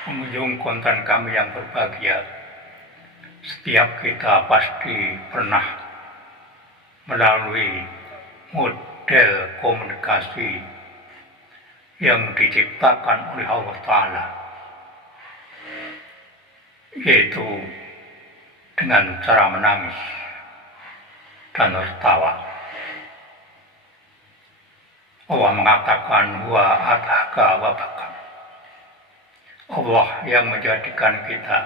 Pengunjung konten kami yang berbahagia, setiap kita pasti pernah melalui model komunikasi yang diciptakan oleh Allah Ta'ala, yaitu dengan cara menangis dan tertawa. Allah mengatakan wa adhaka wa baka. Allah yang menjadikan kita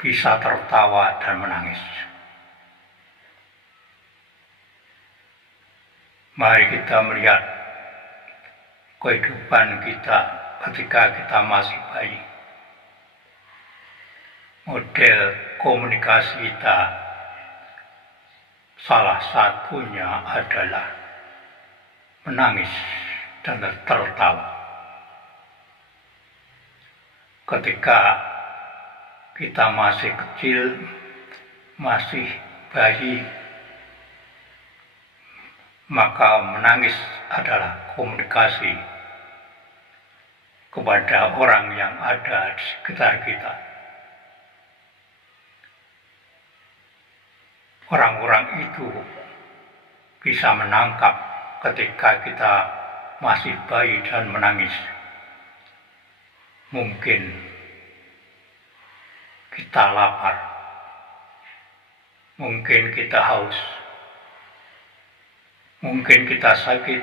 bisa tertawa dan menangis. Mari kita melihat kehidupan kita ketika kita masih bayi. Model komunikasi kita salah satunya adalah menangis dan tertawa. Ketika kita masih kecil, masih bayi, maka menangis adalah komunikasi kepada orang yang ada di sekitar kita. Orang-orang itu bisa menangkap ketika kita masih bayi dan menangis. Mungkin kita lapar, mungkin kita haus, mungkin kita sakit,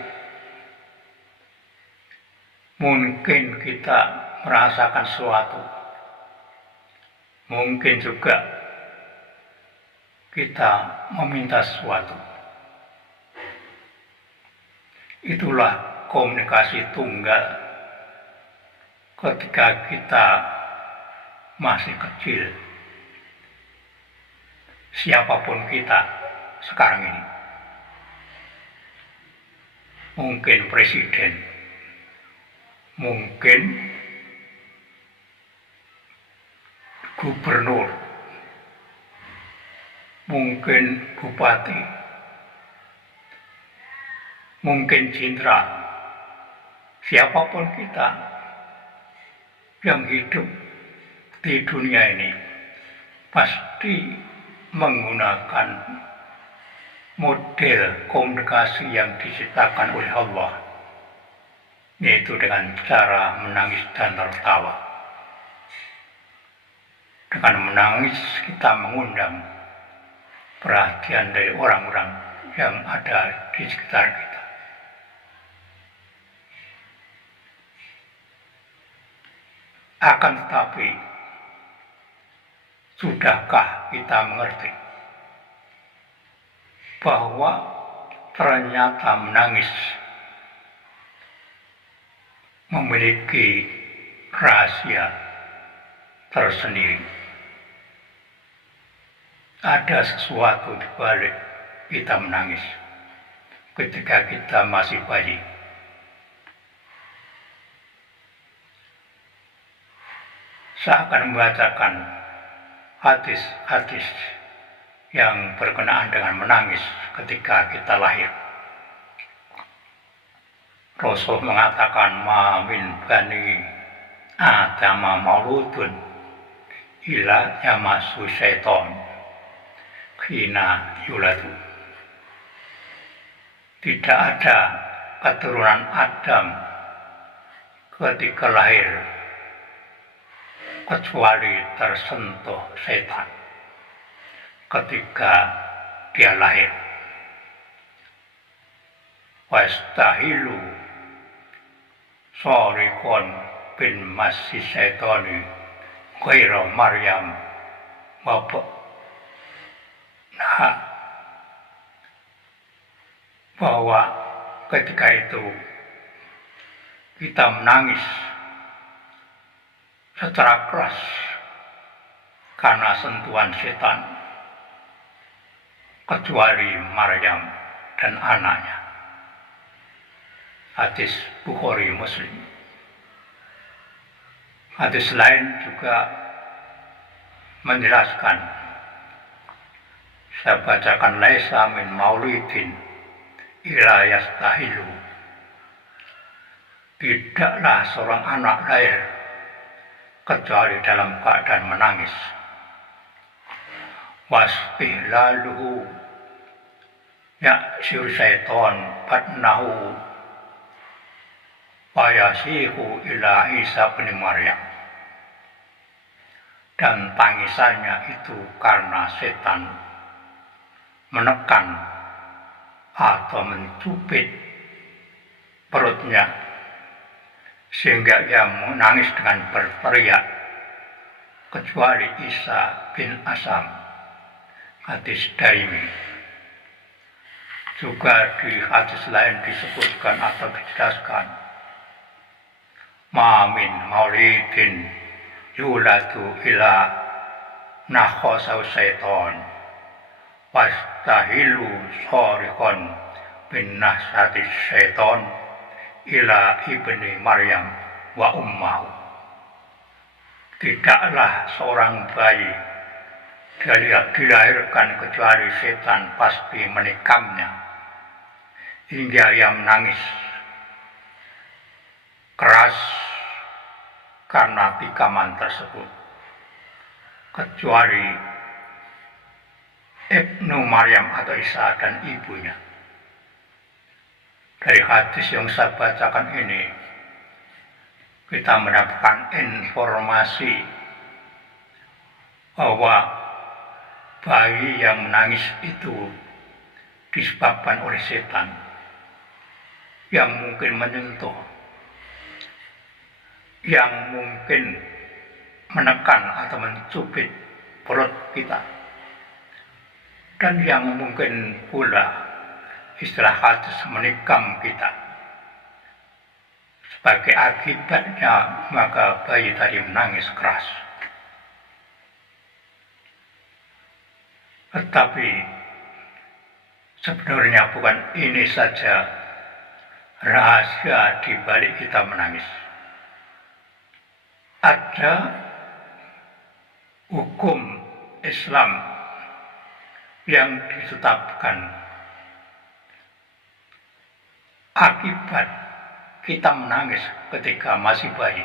mungkin kita merasakan sesuatu, mungkin juga kita meminta sesuatu. Itulah komunikasi tunggal ketika kita masih kecil. Siapapun kita sekarang ini, mungkin presiden, mungkin gubernur, mungkin bupati, mungkin jenderal, siapapun kita yang hidup di dunia ini pasti menggunakan model komunikasi yang diciptakan oleh Allah, yaitu dengan cara menangis dan tertawa. Dengan menangis kita mengundang perhatian dari orang-orang yang ada di sekitar kita. Akan tetapi, sudahkah kita mengerti bahwa ternyata menangis memiliki rahasia tersendiri? Ada sesuatu di balik kita menangis ketika kita masih bayi. Saya akan membacakan hadis-hadis yang berkenaan dengan menangis ketika kita lahir. Rasul mengatakan, ma min bani Adam mauludun ila yamassu syaiton khina yuladu. Tidak ada keturunan Adam ketika lahir kecuali tersentuh setan ketika dia lahir. Wastahilu sorikon bin masih setoni ghaira Maryam wabak. Nah, bahwa ketika itu kita menangis secara keras karena sentuhan setan, kecuali Maryam dan anaknya. Hadis Bukhari Muslim. Hadis lain juga menjelaskan, saya bacakan, laisa min maulidin ila yastahilu. Tidaklah seorang anak lahir kecuali dalam keadaan menangis. Wastihlaluhu ya'sir syaitan batnahu wa yasihu ila Isa bin Maryam. Dan tangisannya itu karena setan menekan atau mencubit perutnya sehingga ia menangis dengan berteriak, kecuali Isa bin Asam. Hadis Darimi. Juga di hadis lain disebutkan atau dijelaskan, Ma'amin maulidin yuladu ila nakhosau syaiton wastahilu sorikon bin nahsati syaiton ila ibni Maryam wa ummahu. Tidaklah seorang bayi dilahirkan kecuali setan pasti menikamnya hingga ia menangis keras karena tikaman tersebut, kecuali Ibnu Maryam atau Isa dan ibunya. Dari hadis yang saya bacakan ini, kita mendapatkan informasi bahwa bayi yang menangis itu disebabkan oleh setan yang mungkin menyentuh, yang mungkin menekan atau mencubit perut kita, dan yang mungkin pula istilah hadis menikam kita. Sebagai akibatnya maka bayi tadi menangis keras. Tetapi sebenarnya bukan ini saja rahasia di balik kita menangis. Ada hukum Islam yang ditetapkan akibat kita menangis ketika masih bayi.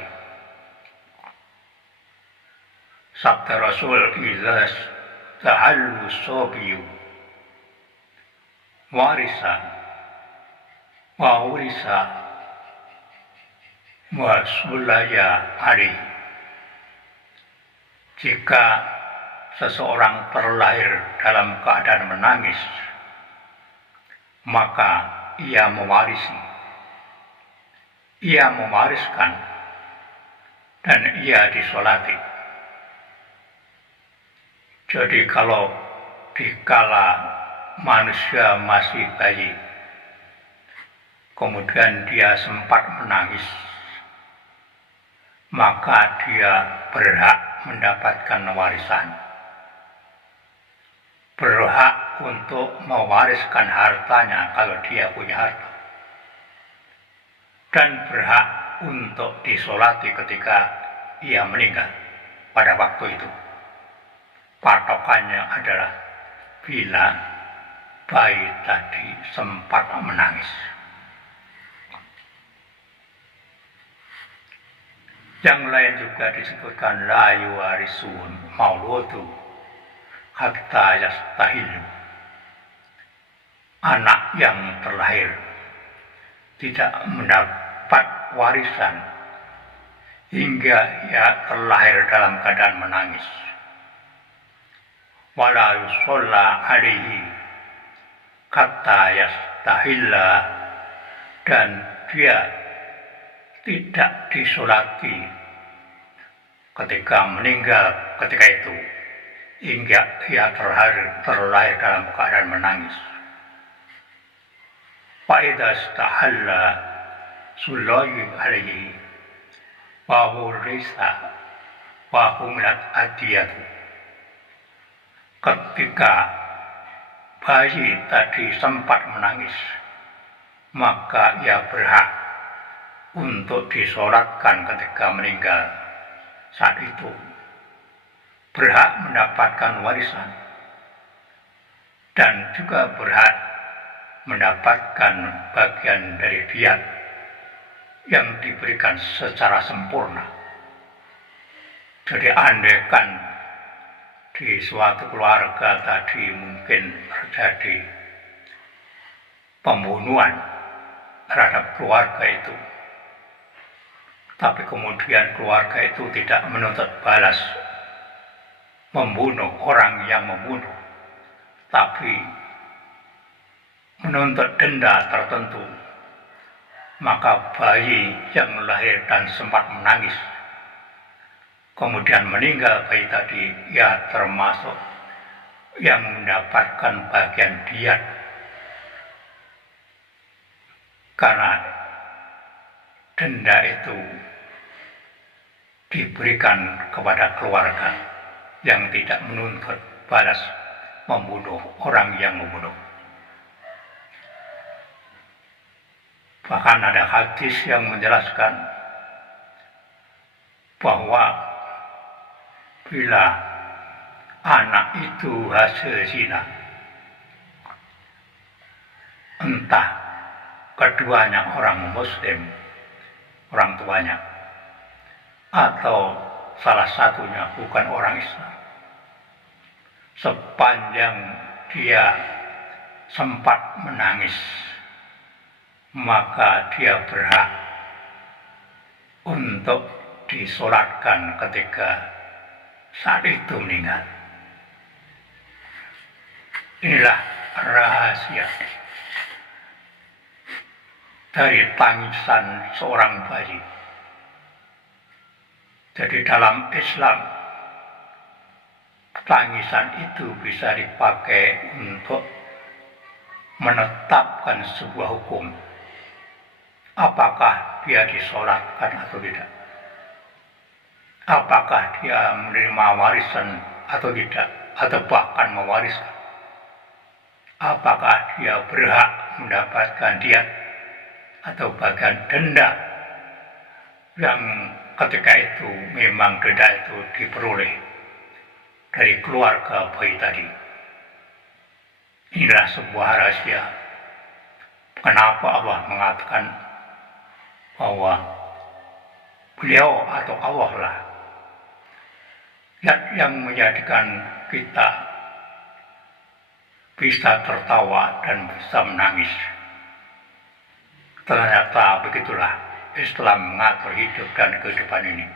Sabda Rasul, "Idza tahallu sobiyu warisa wa urisa wa sulaya hari." Jika seseorang terlahir dalam keadaan menangis, maka ia mewariskan, dan ia disolati. Jadi kalau dikala manusia masih bayi, kemudian dia sempat menangis, maka dia berhak mendapatkan warisan, berhak untuk mewariskan hartanya kalau dia punya harta, dan berhak untuk disolati ketika ia meninggal pada waktu itu. Patokannya adalah bila bayi tadi sempat menangis. Yang lain juga disebutkan la yuwarisun mauludu hatta yastahilu. Anak yang terlahir tidak mendapat warisan hingga ia terlahir dalam keadaan menangis. Wala yusolla alaihi hatta yastahilla, dan dia tidak disolati ketika meninggal ketika itu hingga ia terlahir dalam keadaan menangis. Fa'idha stahalla sulayi alaihi wa hurisa wa humlat adiyatu. Ketika bayi tadi sempat menangis, maka ia berhak untuk disolatkan ketika meninggal saat itu, berhak mendapatkan warisan, dan juga berhak mendapatkan bagian dari diat yang diberikan secara sempurna. Jadi andaikan di suatu keluarga tadi mungkin terjadi pembunuhan terhadap keluarga itu, tapi kemudian keluarga itu tidak menuntut balas membunuh orang yang membunuh, tapi menuntut denda tertentu, maka bayi yang lahir dan sempat menangis kemudian meninggal bayi tadi, ya termasuk yang mendapatkan bagian diat, karena denda itu diberikan kepada keluarga yang tidak menuntut balas membunuh orang yang membunuh. Bahkan ada hadis yang menjelaskan bahwa bila anak itu hasil zina, entah keduanya orang muslim, orang tuanya, atau salah satunya bukan orang Islam, sepanjang dia sempat menangis, maka dia berhak untuk disolatkan ketika saat itu meninggal. Inilah rahasia dari tangisan seorang bayi. Jadi dalam Islam, tangisan itu bisa dipakai untuk menetapkan sebuah hukum, apakah dia disolatkan atau tidak, apakah dia menerima warisan atau tidak, atau bahkan mewariskan, apakah dia berhak mendapatkan diat atau bagian denda yang ketika itu memang denda itu diperoleh dari keluarga bayi tadi. Inilah sebuah rahasia kenapa Allah mengatakan bahwa beliau atau Allah lah yang menjadikan kita bisa tertawa dan bisa menangis. Ternyata begitulah Islam mengatur hidup dan kehidupan ini.